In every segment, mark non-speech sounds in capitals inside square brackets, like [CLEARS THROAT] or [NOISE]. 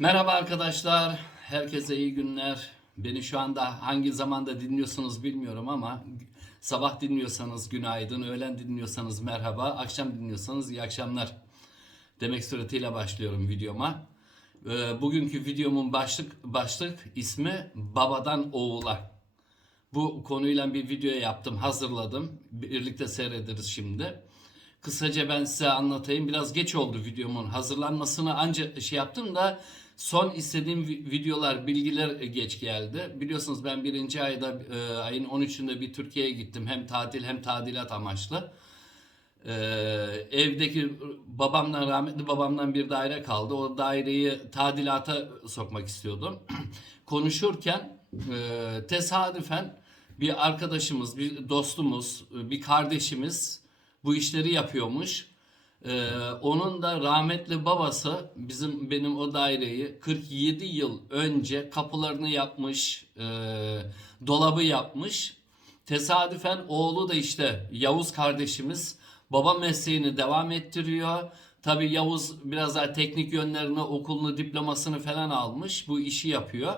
Merhaba arkadaşlar, herkese iyi günler. Beni şu anda hangi zamanda dinliyorsunuz bilmiyorum ama sabah dinliyorsanız günaydın, öğlen dinliyorsanız merhaba, akşam dinliyorsanız iyi akşamlar demek suretiyle başlıyorum videoma. Ee, Bugünkü videomun başlık başlık ismi Babadan Oğula. Bu konuyla bir video yaptım, hazırladım. Birlikte seyrederiz şimdi. Kısaca ben size anlatayım. Biraz geç oldu videomun hazırlanmasını ancak şey yaptım da son istediğim vi- videolar, bilgiler geç geldi. Biliyorsunuz ben birinci ayda e, ayın 13'ünde bir Türkiye'ye gittim. Hem tatil hem tadilat amaçlı. Ee, evdeki babamdan rahmetli babamdan bir daire kaldı. O daireyi tadilata sokmak istiyordum. [CLEARS THROAT] Konuşurken e, tesadüfen bir arkadaşımız, bir dostumuz, bir kardeşimiz bu işleri yapıyormuş. Ee, onun da rahmetli babası bizim benim o daireyi 47 yıl önce kapılarını yapmış, e, dolabı yapmış. Tesadüfen oğlu da işte Yavuz kardeşimiz baba mesleğini devam ettiriyor. Tabi Yavuz biraz daha teknik yönlerini, okulunu, diplomasını falan almış. Bu işi yapıyor.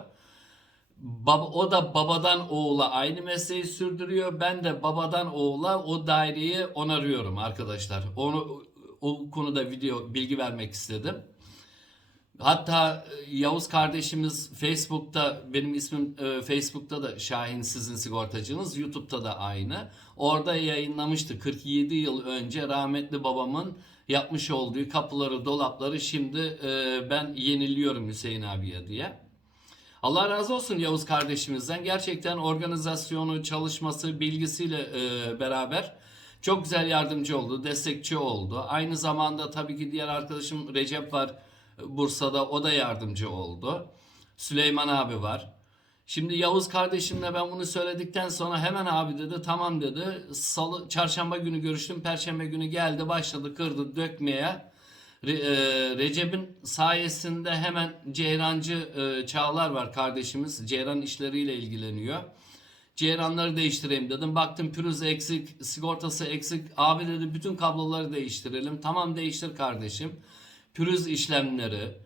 Baba, o da babadan oğula aynı mesleği sürdürüyor. Ben de babadan oğula o daireyi onarıyorum arkadaşlar. Onu o konuda video bilgi vermek istedim. Hatta e, Yavuz kardeşimiz Facebook'ta benim ismim e, Facebook'ta da Şahin sizin sigortacınız YouTube'da da aynı. Orada yayınlamıştı 47 yıl önce rahmetli babamın yapmış olduğu kapıları dolapları şimdi e, ben yeniliyorum Hüseyin abiye diye. Allah razı olsun Yavuz kardeşimizden. Gerçekten organizasyonu, çalışması, bilgisiyle e, beraber çok güzel yardımcı oldu, destekçi oldu. Aynı zamanda tabii ki diğer arkadaşım Recep var e, Bursa'da, o da yardımcı oldu. Süleyman abi var. Şimdi Yavuz kardeşimle ben bunu söyledikten sonra hemen abi dedi tamam dedi. Salı, çarşamba günü görüştüm. Perşembe günü geldi başladı kırdı dökmeye. Re- e, Recep'in sayesinde hemen Ceyrancı e, Çağlar var kardeşimiz. Ceyran işleriyle ilgileniyor. Ceyranları değiştireyim dedim. Baktım pürüz eksik, sigortası eksik. Abi dedi bütün kabloları değiştirelim. Tamam değiştir kardeşim. Pürüz işlemleri,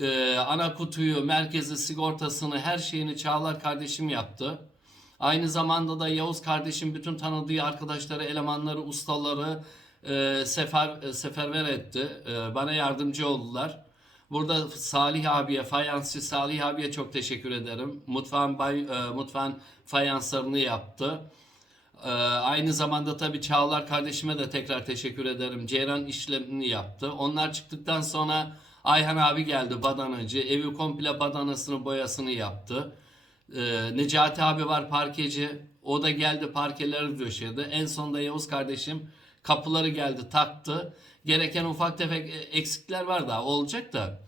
e, ana kutuyu, merkezi sigortasını, her şeyini Çağlar kardeşim yaptı. Aynı zamanda da Yavuz kardeşim bütün tanıdığı arkadaşları, elemanları, ustaları e, sefer e, seferber etti. E, bana yardımcı oldular. Burada Salih abiye, fayansçı Salih abiye çok teşekkür ederim. Mutfağın, bay, e, mutfağın fayanslarını yaptı. Ee, aynı zamanda tabii Çağlar kardeşime de tekrar teşekkür ederim. Ceyran işlemini yaptı. Onlar çıktıktan sonra Ayhan abi geldi badanacı. Evi komple badanasını boyasını yaptı. Ee, Necati abi var parkeci. O da geldi parkeleri döşedi. En sonunda Yavuz kardeşim kapıları geldi taktı. Gereken ufak tefek e, eksikler var daha olacak da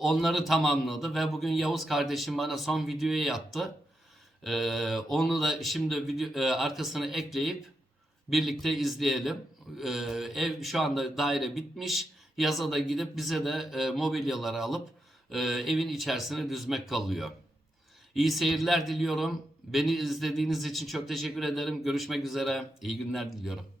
onları tamamladı ve bugün Yavuz kardeşim bana son videoyu yattı. Ee, onu da şimdi video, e, arkasını ekleyip birlikte izleyelim. Ee, ev şu anda daire bitmiş. Yaza da gidip bize de e, mobilyaları alıp e, evin içerisine düzmek kalıyor. İyi seyirler diliyorum. Beni izlediğiniz için çok teşekkür ederim. Görüşmek üzere. İyi günler diliyorum.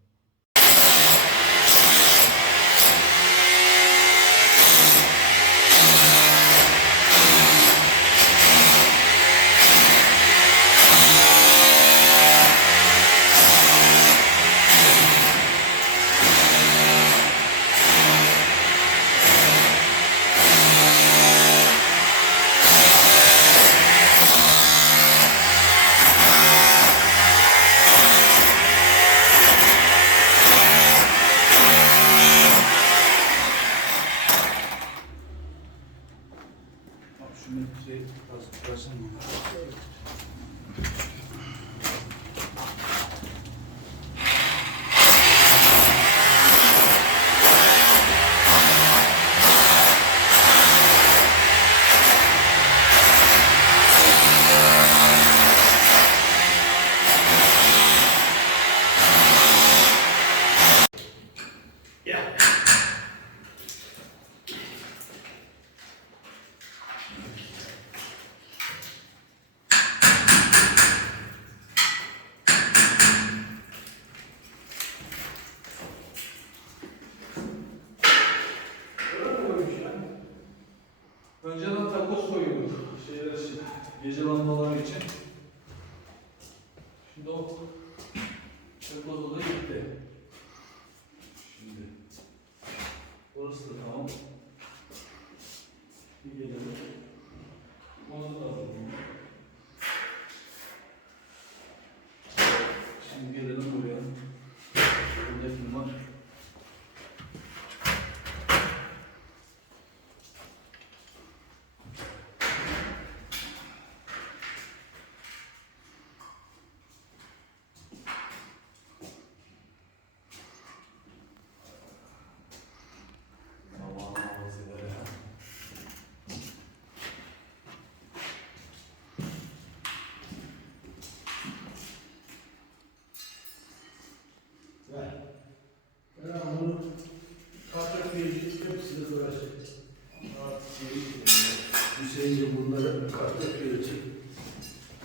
Bir için.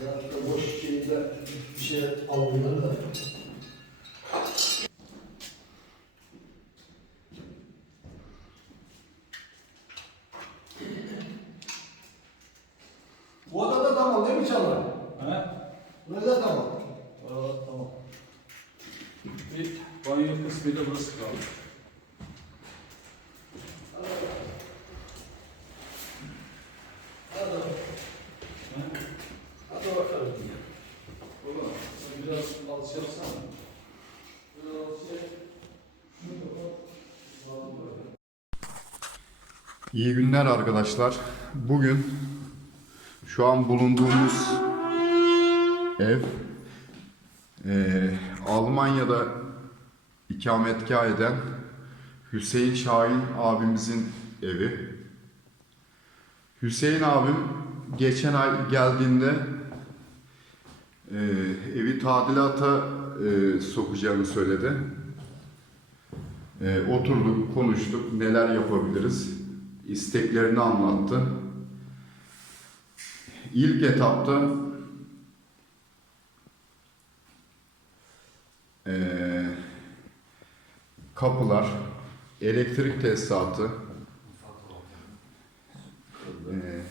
Ya da boş şeyde bir şey al bunları da. Bu odada tamam değil mi Çağlar? He? Burada tamam. Aa, tamam. Bir banyo kısmıyla burası kaldı. İyi günler arkadaşlar. Bugün şu an bulunduğumuz ev eee, Almanya'da ikametgah eden Hüseyin Şahin abimizin evi. Hüseyin abim geçen ay geldiğinde eee, evi tadilata eee, sokacağını söyledi. Ee, oturduk, konuştuk, neler yapabiliriz, isteklerini anlattı. İlk etapta ee, kapılar, elektrik tesisatı, ee,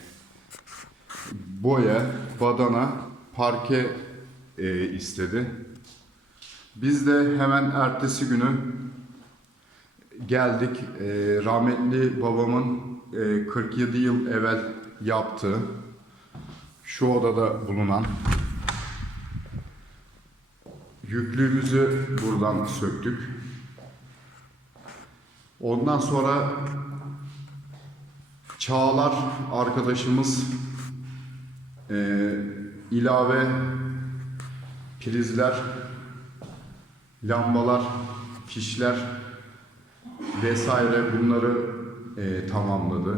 boya, badana, parke ee, istedi. Biz de hemen ertesi günü geldik. Ee, rahmetli babamın e, 47 yıl evvel yaptığı şu odada bulunan yüklüğümüzü buradan söktük. Ondan sonra Çağlar arkadaşımız e, ilave prizler, lambalar, fişler vesaire bunları e, tamamladı.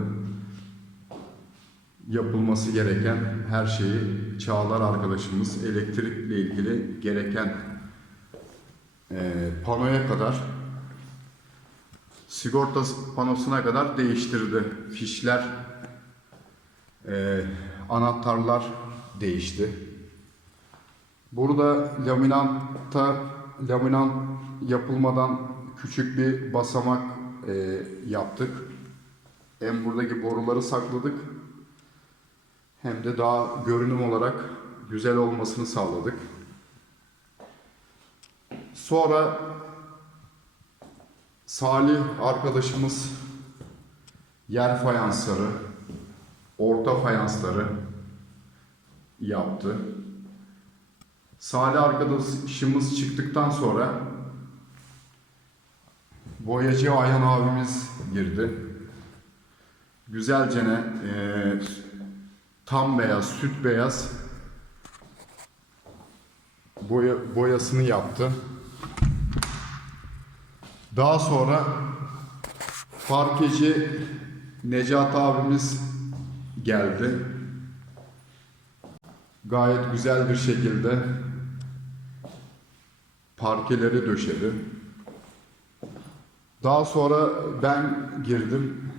Yapılması gereken her şeyi Çağlar arkadaşımız elektrikle ilgili gereken e, panoya kadar sigorta panosuna kadar değiştirdi. Fişler, e, anahtarlar değişti. Burada laminanta laminant yapılmadan küçük bir basamak e, yaptık. Hem buradaki boruları sakladık hem de daha görünüm olarak güzel olmasını sağladık. Sonra Salih arkadaşımız yer fayansları, orta fayansları yaptı. Salih arkadaşımız çıktıktan sonra boyacı Ayhan abimiz girdi. Güzelce ne tam beyaz, süt beyaz boya, boyasını yaptı. Daha sonra parkeci Necat abimiz geldi. Gayet güzel bir şekilde parkeleri döşedi. Daha sonra ben girdim.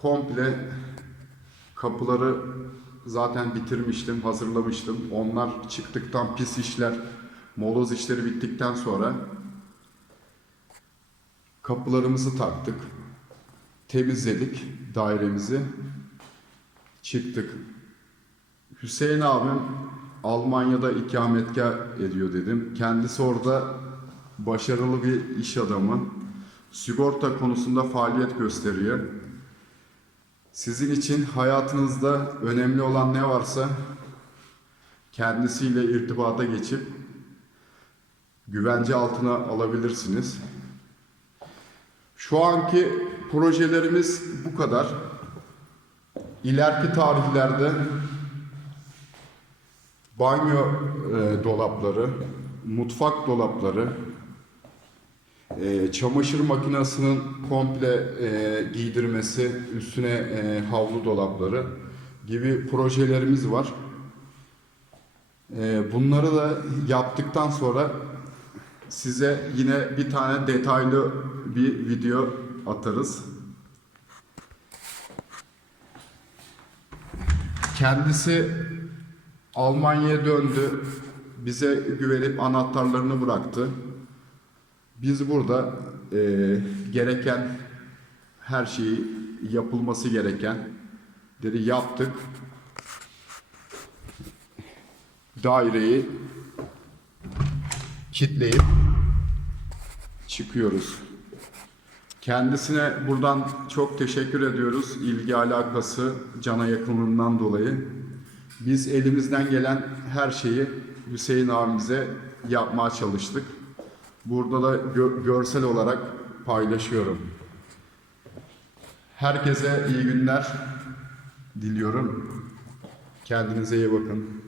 Komple kapıları zaten bitirmiştim, hazırlamıştım. Onlar çıktıktan pis işler, moloz işleri bittikten sonra kapılarımızı taktık. Temizledik dairemizi. Çıktık. Hüseyin abim Almanya'da ikametgah ediyor dedim. Kendisi orada başarılı bir iş adamı. Sigorta konusunda faaliyet gösteriyor. Sizin için hayatınızda önemli olan ne varsa kendisiyle irtibata geçip güvence altına alabilirsiniz. Şu anki projelerimiz bu kadar. İleriki tarihlerde banyo e, dolapları, mutfak dolapları, e, çamaşır makinesinin komple e, giydirmesi, üstüne e, havlu dolapları gibi projelerimiz var. E, bunları da yaptıktan sonra size yine bir tane detaylı bir video atarız. Kendisi Almanya'ya döndü. Bize güvenip anahtarlarını bıraktı. Biz burada e, gereken her şeyi yapılması gereken dedi yaptık. Daireyi kitleyip çıkıyoruz. Kendisine buradan çok teşekkür ediyoruz. İlgi alakası, cana yakınlığından dolayı. Biz elimizden gelen her şeyi Hüseyin abimize yapmaya çalıştık. Burada da gö- görsel olarak paylaşıyorum. Herkese iyi günler diliyorum. Kendinize iyi bakın.